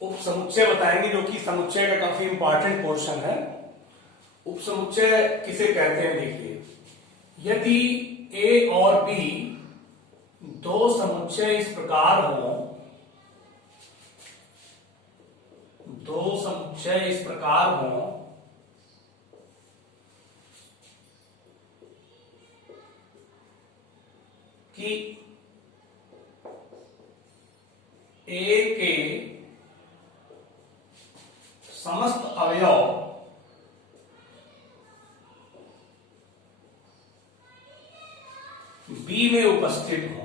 उप समुच्चय बताएंगे, जो कि समुच्चय का काफी इंपॉर्टेंट पोर्शन है। उप समुच्चय किसे कहते हैं? देखिए, यदि ए और बी दो समुच्चय इस प्रकार हो, दो समुच्चय इस प्रकार हो कि ए के समस्त अवयव बी में उपस्थित हो,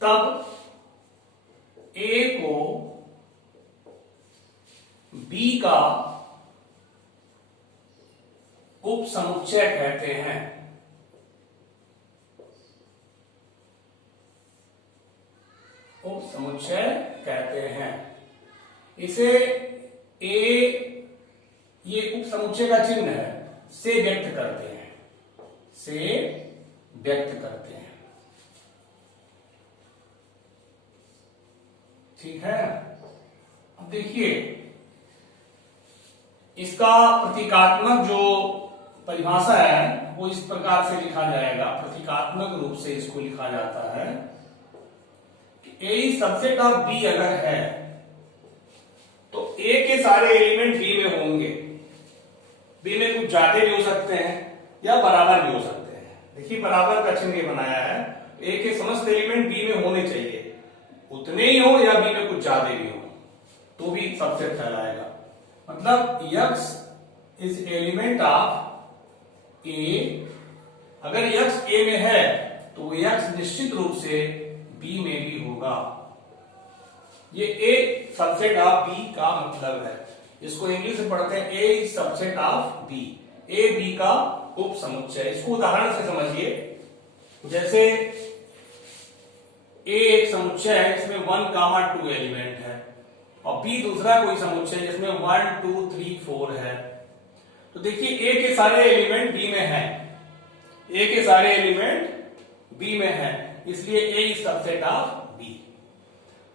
तब ए को बी का उप समुच्चय कहते हैं। उप समुच्चय कहते हैं। इसे ए, ये उप समुच्चय का चिन्ह है, से व्यक्त करते हैं, से व्यक्त करते हैं। ठीक है। अब देखिए, इसका प्रतीकात्मक जो परिभाषा है वो इस प्रकार से लिखा जाएगा। प्रतीकात्मक रूप से इसको लिखा जाता है कि ए सबसेट ऑफ बी अगर है तो ए के सारे एलिमेंट बी में होंगे। बी में कुछ ज्यादा भी हो सकते हैं या बराबर भी हो सकते हैं। देखिए, बराबर का चिन्ह बनाया है। ए के समस्त एलिमेंट बी में होने चाहिए, उतने ही हो या बी में कुछ ज्यादा भी हो तो भी सबसेट कहलाएगा। मतलब यक्स इज एलिमेंट ऑफ ए। अगर यक्स ए में है तो यक्स निश्चित रूप से बी में भी होगा। ये ए सबसेट ऑफ बी का मतलब है। इसको इंग्लिश में पढ़ते हैं A is subset of B. A B का उप समुच्चय। इसको उदाहरण से समझिए। जैसे ए एक समुच्चय है जिसमें 1, 2 एलिमेंट है और बी दूसरा कोई समुच्चय जिसमें 1, 2, 3, 4 है। तो देखिए, ए के सारे एलिमेंट बी में है। ए के सारे एलिमेंट बी में है, इसलिए A is subset of B.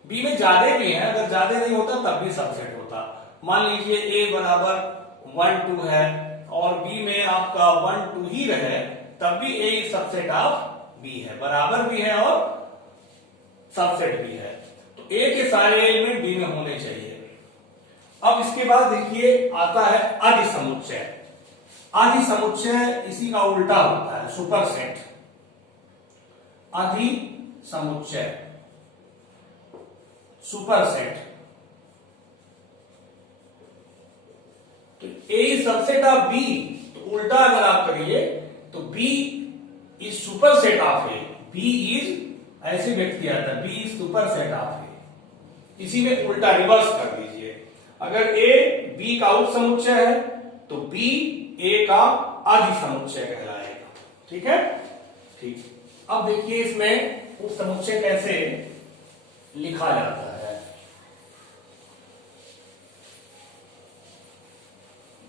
B में ज्यादा भी है, अगर ज्यादा नहीं होता तब भी सबसेट होता। मान लीजिए ए बराबर 1, 2 है और बी में आपका 1, 2 ही रहे, तब भी ए इज सबसेट ऑफ बी है, बराबर भी है और सबसेट भी है। तो ए के सारे एलिमेंट बी में होने चाहिए। अब इसके बाद देखिए आता है अधिसमुच्चय। अधिसमुच्चय इसी का उल्टा होता है, सुपरसेट। अधिसमुच्चय, सुपरसेट। तो A is subset of B, तो उल्टा अगर आप करिए तो B is superset of A. B is, ऐसे व्यक्त किया था, B is superset of A. इसी में उल्टा रिवर्स कर दीजिए। अगर ए बी का उप समुच्चय है तो बी ए का अधिसमुच्चय कहलाएगा। ठीक है, ठीक। अब देखिए इसमें उप समुच्चय कैसे लिखा जाता है।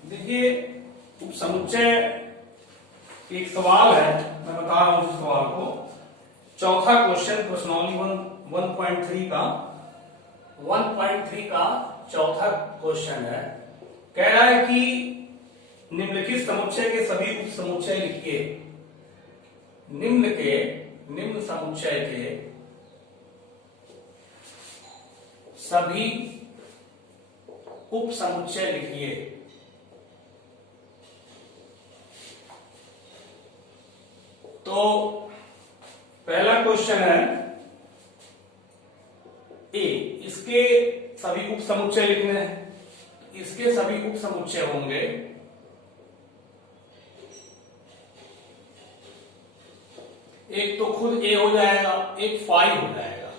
देखिए, उप समुच्चय एक सवाल है, मैं बता रहा हूं इस सवाल को। चौथा क्वेश्चन प्रश्नावली 1.3 का चौथा क्वेश्चन है। कह रहा है कि निम्नलिखित समुच्चय के सभी उप समुच्चय लिखिए। निम्न समुच्चय के सभी उप समुच्चय लिखिए। तो पहला क्वेश्चन है ए, इसके सभी उप समुच्चय लिखने हैं। इसके सभी उप समुच्चय होंगे एक तो खुद ए हो जाएगा, एक फाई हो जाएगा।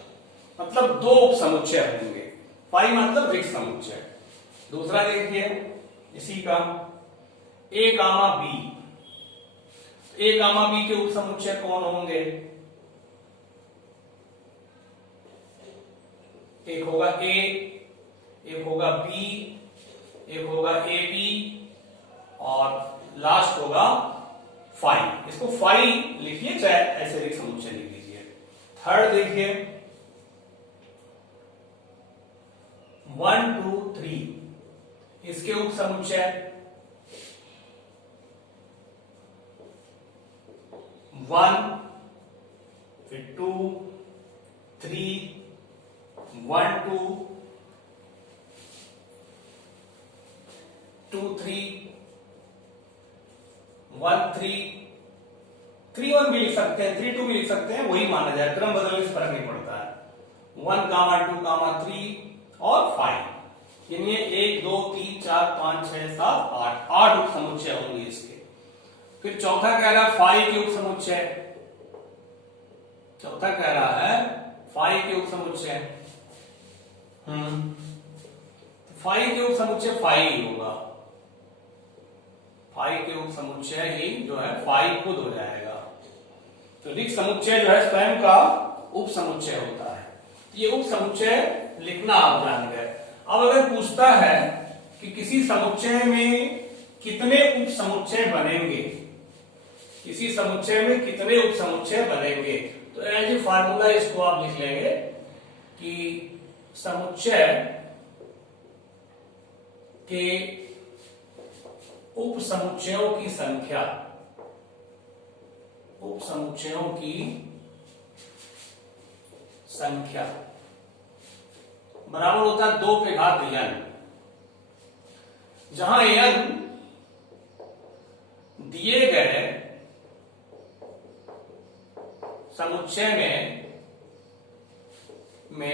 मतलब दो उप समुच्चय होंगे। फाई मतलब रिक्त समुच्चय। दूसरा देखिए इसी का ए गामा बी। ए गामा बी के उप समुच्चय कौन होंगे? एक होगा ए, एक होगा बी, एक होगा ए बी और लास्ट होगा फाइव। इसको फाइव लिखिए, चाहे ऐसे रिक्त समुच्चय लिख लीजिए। थर्ड देखिए 1 2 3, इसके उप समुच्चय 1 फिर 2 3 1 2 2 3 1 3 3 1 भी लिख सकते हैं, 3 2 भी लिख सकते हैं, वही माना जाए, क्रम बदलने से फर्क नहीं पड़ता है। 1 कामा 2 कामा 3 और 5, यानी 1 2 3 4 5 6 7 8, 8 उप समुच्चय होंगे इसके। फिर चौथा कह रहा है 5 के उप समुच्चय, चौथा कह रहा है 5 के उप समुच्चय। 5 के उप समुच्चय 5 ही होगा, 5 के उप समुच्चय ही जो है 5 खुद हो जाएगा। तो रिक्त समुच्चय जो है स्वयं का उप समुच्चय होता है। ये उप समुच्चय लिखना आप जान गए। अब अगर पूछता है कि किसी समुच्चय में कितने उप समुच्चय बनेंगे, किसी समुच्चय में कितने उप समुच्चय बनेंगे, तो एज ए फार्मूला इसको आप लिख लेंगे कि समुच्चय के उप समुच्चयों की संख्या, उप समुच्चयों की संख्या बराबर होता है 2 पे घात n, जहां n दिए गए समुच्चय में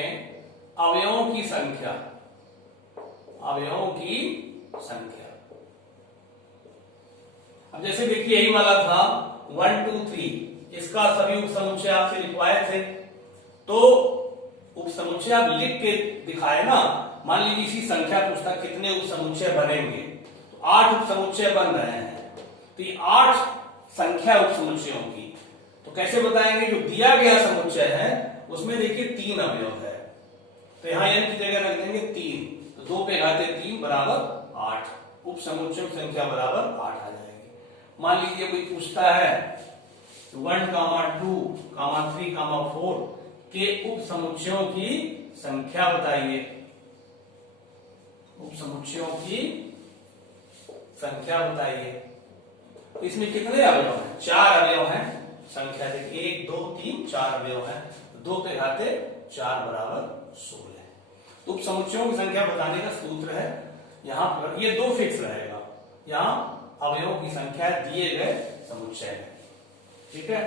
अवयवों की संख्या, अवयवों की संख्या। अब जैसे देखिए यही वाला था 1 2 3, इसका सभी उप समुच्चय आपसे लिखवाए थे, तो उप समुच्चय आप लिख के दिखाए ना। मान लीजिए इसी संख्या पूछता कितने उप समुच्चय बनेंगे, तो 8 उप समुच्चय बन रहे हैं, तो ये 8 संख्या उप समुच्चयों की। तो कैसे बताएंगे, जो दिया गया समुच्चय है उसमें देखिए 3 अवयव है, तो यहां n की जगह रख देंगे 3, तो 2 पे घाते 3 बराबर 8, उप समुच्चयों की संख्या बराबर 8 आ जाएगी। मान लीजिए कोई पूछता है 1 कामा 2 कामा 3 कामा 4 के उप समुच्चयों की संख्या बताइए, उप समुच्चयों की संख्या बताइए। तो इसमें कितने अवयव हैं, 4 अवयव हैं, संख्या देखिए 1 2 3 4 अवयव हैं, 2 पे घाते 4 बराबर 16। उप समुच्चयों की संख्या बताने का सूत्र है, यहां पर ये 2 फिक्स रहेगा, यहां अवयवों की संख्या दिए गए समुच्चय है। ठीक है,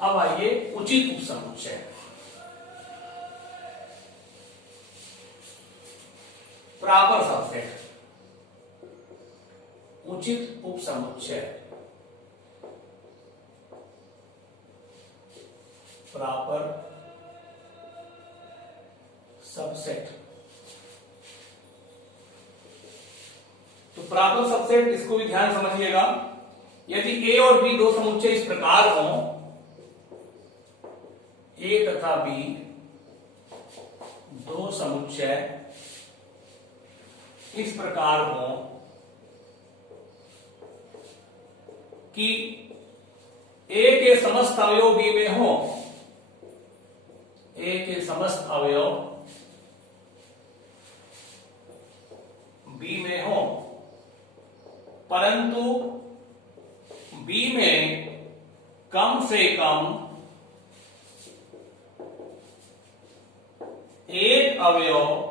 अब आइए उचित उप समुच्चय। प्रॉपर सबसेट, उचित उप समुच्चय, प्रॉपर सबसेट। तो प्रॉपर सबसेट, इसको भी ध्यान समझिएगा। यदि ए और बी 2 समुच्चय इस प्रकार हो, ए तथा बी 2 समुच्चय इस प्रकार हो कि ए के समस्त अवयव बी में हो, ए के समस्त अवयव बी में हो, परंतु बी में कम से कम एक अवयव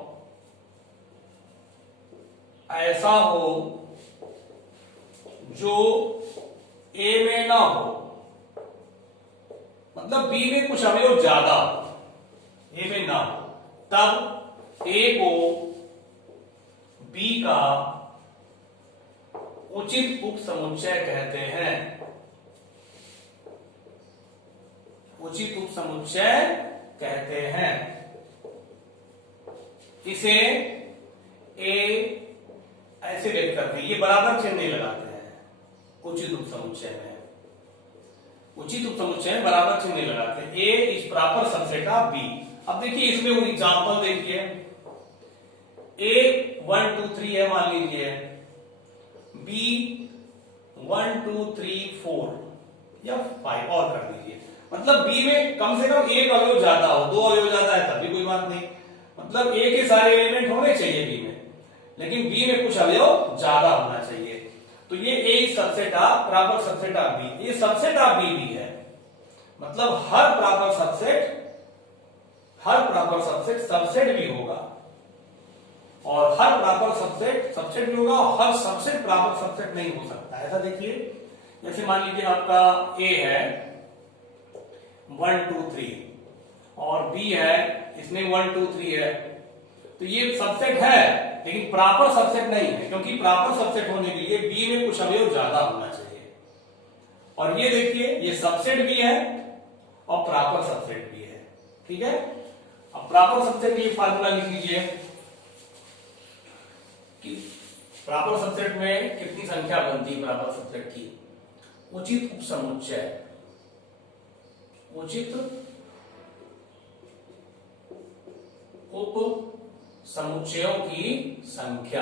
ऐसा हो जो ए में ना हो, मतलब बी में कुछ अवयव ज्यादा ए में ना हो, तब ए को बी का उचित उप समुच्चय कहते हैं, उचित उप समुच्चय कहते हैं। इसे ए ऐसे व्यक्त करते हैं, ये बराबर चिन्ह नहीं लगाते हैं उचित उप समुच्चय में, उचित उप समुच्चय में बराबर चिन्ह नहीं लगाते। A is proper subset of B. अब देखिए इसमें वो एग्जांपल देखिए, ए 1 2 3 है मान लीजिए, बी 1 2 3 4, या 5 और कर दीजिए। मतलब बी में कम से कम एक अवयव ज्यादा हो, 2 अवयव ज्यादा है तब भी कोई बात नहीं, मतलब ए के सारे एलिमेंट होने चाहिए बी में, लेकिन बी में कुछ अवयव ज्यादा होना चाहिए। तो ये A subset of proper subset of B, ये सबसेट ऑफ बी भी है, मतलब हर प्रॉपर सबसेट सबसेट भी होगा, और हर प्रॉपर सबसेट भी होगा, और हर सबसेट प्रॉपर सबसेट नहीं हो सकता। ऐसा देखिए, जैसे मान लीजिए आपका ए है 1 2 3 और बी है इसमें 1 2 3 है, तो ये सबसेट है लेकिन प्रॉपर सबसेट नहीं है, क्योंकि प्रॉपर सबसेट होने के लिए बी में कुछ अवयव ज्यादा होना चाहिए। और ये देखिए, ये सबसेट भी है और प्रॉपर सबसेट भी है, ठीक है। अब प्रॉपर सबसेट के लिए फार्मूला लिख लीजिए कि प्रॉपर सबसेट में कितनी संख्या बनती है प्रॉपर सबसेट की, उचित उपसमुच्चय, उचित उप समुच्चयों की संख्या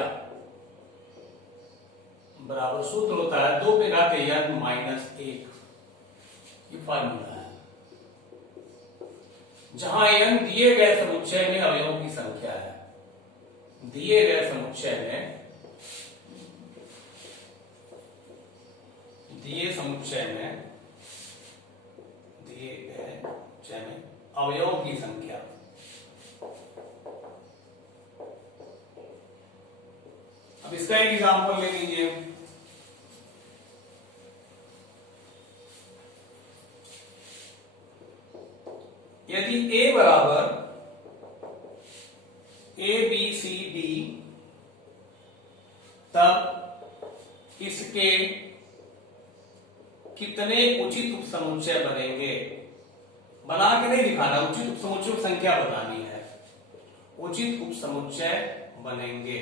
बराबर सूत्र होता है 2 पे घाते n -1, ये फार्मूला है, जहां n दिए गए समुच्चय में अवयवों की संख्या है, दिए गए समुच्चय में अवयवों की संख्या। अब इसका एक एग्जांपल ले लीजिए, यदि a बराबर ABCD, तब इसके कितने उचित उपसमुच्चय बनेंगे। बना के नहीं दिखाना, उचित उपसमुच्चय की संख्या बतानी है, उचित उपसमुच्चय बनेंगे।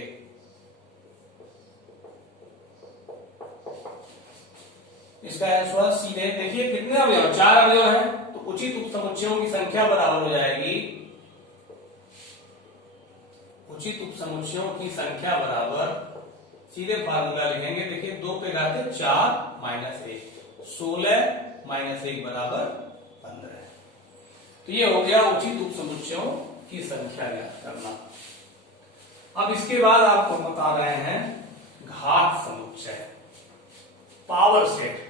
इसका आंसर सीधे देखिए, कितने अवयव, 4 अवयव है, तो उचित उपसमुच्चयों की संख्या बराबर हो जाएगी, उचित उपसमुच्चयों की संख्या बराबर, सीधे फार्मूला लिखेंगे, देखिए 2 पे घाते 4 -1, 16 -1 बराबर 15। तो ये हो गया उचित उपसमुच्चयों की संख्या ज्ञात करना। अब इसके बाद आपको बता रहे हैं घात समुच्चय, पावर सेट,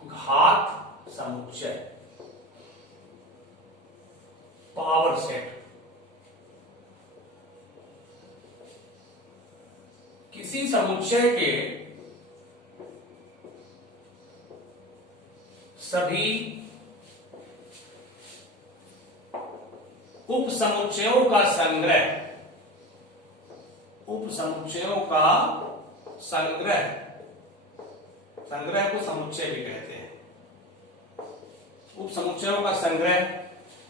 घात समुच्चय, पावर सेट। किसी समुच्चय के सभी उपसमुच्चयों का संग्रह, उपसमुच्चयों का संग्रह, संग्रह को समुच्चय भी कहते हैं, उपसमुच्चयों का संग्रह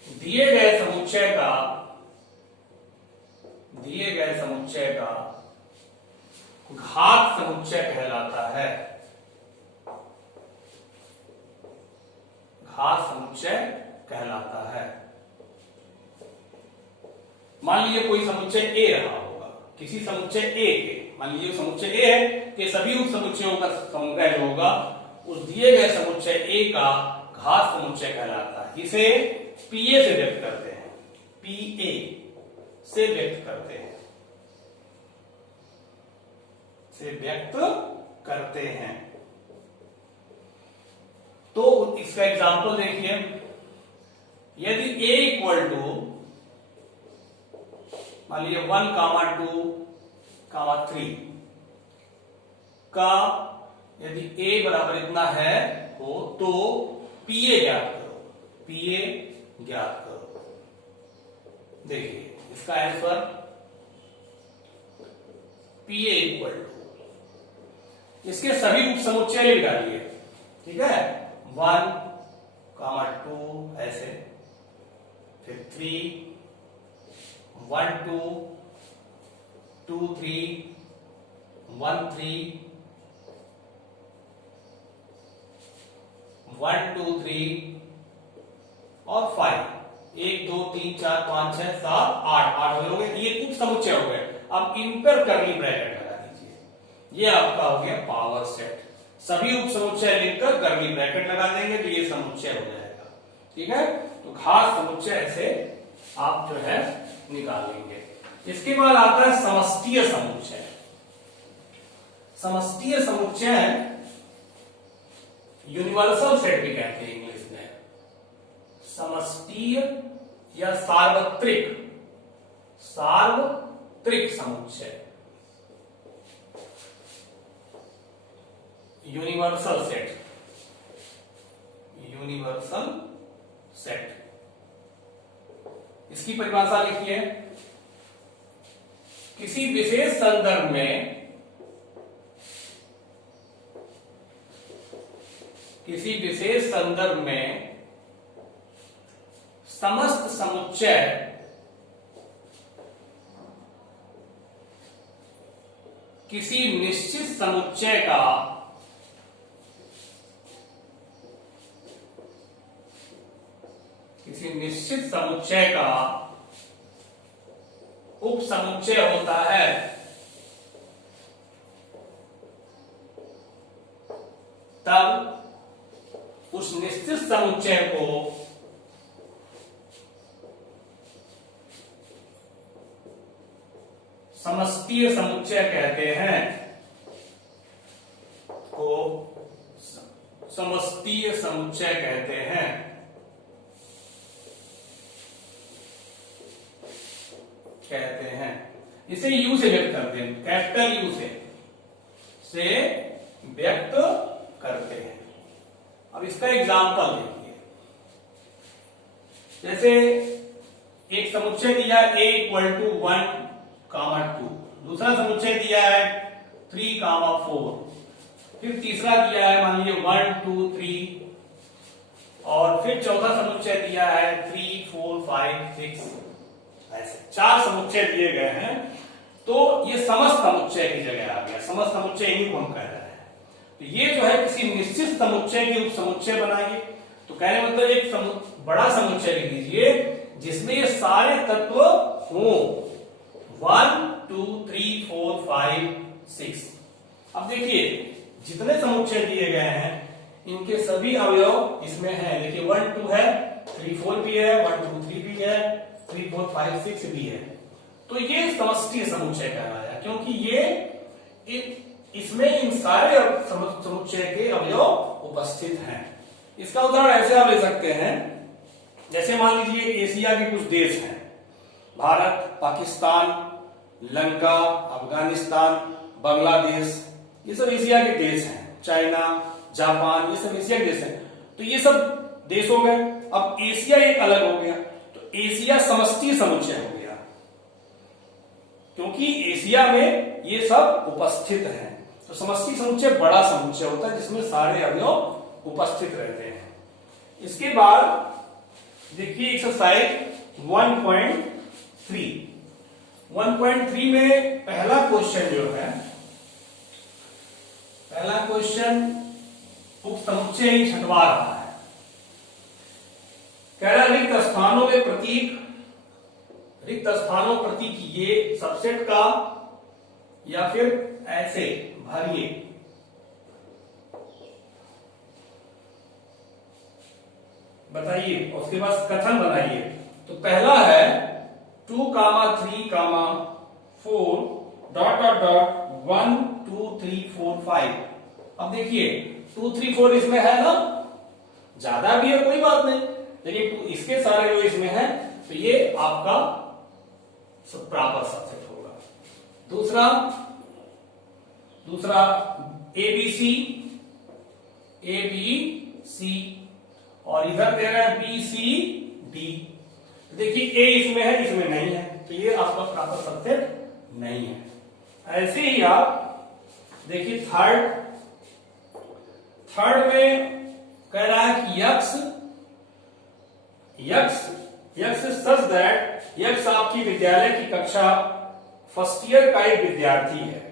दिए गए समुच्चय का, दिए गए समुच्चय का घात समुच्चय कहलाता है, घात समुच्चय कहलाता है। मान लीजिए कोई समुच्चय ए रहा होगा, किसी समुच्चय ए के, मान लीजिए समुच्चय ए है कि सभी उप समुच्चयों का संग्रह जो होगा उस दिए गए समुच्चय ए का घात समुच्चय कहलाता है। इसे पीए से व्यक्त करते हैं, पीए से व्यक्त करते हैं, से व्यक्त करते हैं। तो इसका एग्जांपल देखिए, यदि a इक्वल टू मान लीजिए 1, 2, 3 का यदि a बराबर इतना है हो तो पीए ज्ञात करो, पीए ज्ञात करो। देखिए इसका आंसर पीए इक्वल टू, इसके सभी उप समुच्चय लिख डालिए, ठीक है, 1, 2 ऐसे, फिर 3, 1 2 2 3 1 3 1 2 3 और 5, 1 2 3 4 5 6 7 8 हो गए, ये उप समुच्चय हो गए। अब इन पर कर्ली ब्रैकेट लगा दीजिए, ये आपका हो गया पावर सेट। सभी उप समुच्चय लिखकर कर्ली ब्रैकेट लगा देंगे तो ये समुच्चय हो जाएगा। ठीक है, तो घात समुच्चय ऐसे आप जो है निकाल लेंगे। इसके बाद आता है समष्टीय समुच्चय। समष्टीय समुच्चय यूनिवर्सल सेट भी कहते हैं इंग्लिश में। समष्टीय या सार्वत्रिक समुच्चय, यूनिवर्सल सेट। इसकी परिभाषा लिखिए। किसी विशेष संदर्भ में समस्त समुच्चय किसी निश्चित समुच्चय का उप समुच्चय होता है, तब उस निश्चित समुच्चय को समष्टीय समुच्चय कहते हैं। समष्टीय समुच्चय कहते हैं। इसे यू से व्यक्त करते हैं, कैपिटल यू से व्यक्त करते हैं। अब इसका एग्जाम्पल देखिए। जैसे एक समुच्चय दिया a इक्वल टू 1, 2, दूसरा समुच्चय दिया है 3, 4, फिर तीसरा दिया है मान लीजिए 1, 2, 3, और फिर चौथा समुच्चय दिया है 3, 4, 5, 6, ऐसे 4 समुच्चय दिए गए हैं। तो ये समस्त समुच्चय की जगह आ गया। समस्त समुच्चय इन्हीं को हम कह रहे हैं। तो ये जो है किसी निश्चित समुच्चय के उप समुच्चय बनाइए। तो कहने मतलब एक बड़ा समुच्चय लिख लीजिए जिसमें ये सारे तत्व हों, 1, 2, 3, 4, 5, 6। अब देखिए जितने समुच्चय दिए गए हैं इनके सभी अवयव इसमें हैं। देखिए 1, 2 है, 3, 4 भी है, 1, 2, 3 भी है, 3, 4, 5, 6 भी है। तो ये समष्टीय समुच्चय कहलाया क्योंकि ये इसमें इन सारे समुच्चय के अवयव उपस्थित हैं। इसका उदाहरण ऐसे आप ले सकते हैं, जैसे मान लीजिए एशिया के कुछ देश हैं, भारत, पाकिस्तान, लंका, अफगानिस्तान, बांग्लादेश, ये सब एशिया के देश हैं। चाइना, जापान, ये सब एशिया के देश हैं। तो ये सब देश हो गए। अब एशिया एक अलग हो गया, तो एशिया समष्टीय समुच्चय हो गया क्योंकि एशिया में ये सब उपस्थित हैं। तो समष्टि समुच्चय बड़ा समुच्चय होता है जिसमें सारे अवयव उपस्थित रहते हैं। इसके बाद देखिए एक्सरसाइज 1.3 में पहला क्वेश्चन जो है, पहला क्वेश्चन उप समुच्चय ही छंटवा रहा है। कह रहा है रिक्त स्थानों में प्रतीक ये सबसेट का या फिर ऐसे भरिए। बताइए, उसके बाद कथन बनाइए। तो पहला है 2, 3, 4 ... 1, 2, 3, 4, 5। अब देखिए 2, 3, 4 इसमें है ना, ज्यादा भी है कोई बात नहीं, लेकिन इसके सारे जो इसमें है तो ये आपका प्रॉपर सबसेट होगा। दूसरा ABC और इधर दे रहा है BCD। देखिए A इसमें है, इसमें नहीं है, तो ये आपका प्रॉपर सबसेट नहीं है। ऐसे ही आप देखिए थर्ड में कह रहा है कि यक्स सच दैट यक्स आपकी विद्यालय की कक्षा फर्स्ट ईयर का एक विद्यार्थी है,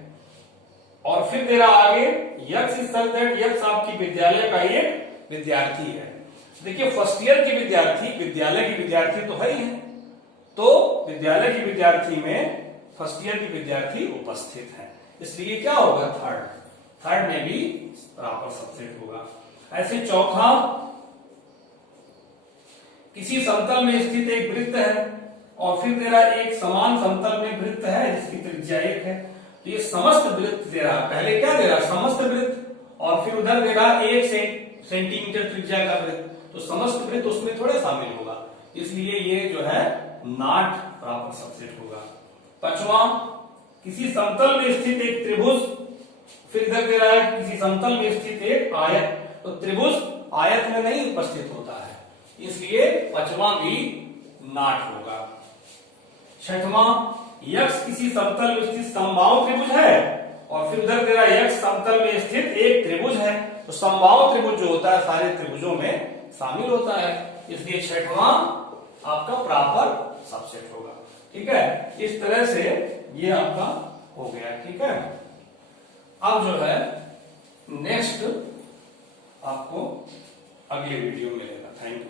और फिर दे रहा आगे x is such that x आपकी विद्यालय का एक विद्यार्थी है। देखिए फर्स्ट ईयर के विद्यार्थी विद्यालय के विद्यार्थी तो है ही है, तो विद्यालय के विद्यार्थी में फर्स्ट ईयर के विद्यार्थी उपस्थित है, इसलिए क्या होगा थर्ड में भी प्रॉपर सबसेट होगा। ऐसे चौथा, किसी समतल में स्थित एक वृत्त है और फिर तेरा एक समान समतल में वृत्त है जिसकी त्रिज्या 1 है, तो ये समस्त वृत्त दे रहा, पहले क्या दे रहा, समस्त वृत्त, और फिर उधर दे रहा 1 सेंटीमीटर त्रिज्या का वृत्त, तो समस्त वृत्त उसमें थोड़े शामिल होगा, इसलिए ये जो है नॉट प्रॉपर सबसेट होगा। पांचवा, किसी समतल में स्थित एक त्रिभुज, फिर इधर दे रहा है किसी समतल में स्थित एक आयत, तो त्रिभुज आयत में नहीं उपस्थित होता है, इसलिए पांचवा भी नॉट होगा। छठवां, यक्ष किसी समतल में स्थित समबाहु त्रिभुज है और फिर उधर तेरा यक्ष समतल में स्थित एक त्रिभुज है, तो समबाहु त्रिभुज जो होता है सारे त्रिभुजों में शामिल होता है, इसलिए छठवां आपका प्रॉपर सबसेट होगा। ठीक है, इस तरह से ये आपका हो गया। ठीक है, अब जो है नेक्स्ट आपको अगले वीडियो में मिलेगा। Thank you.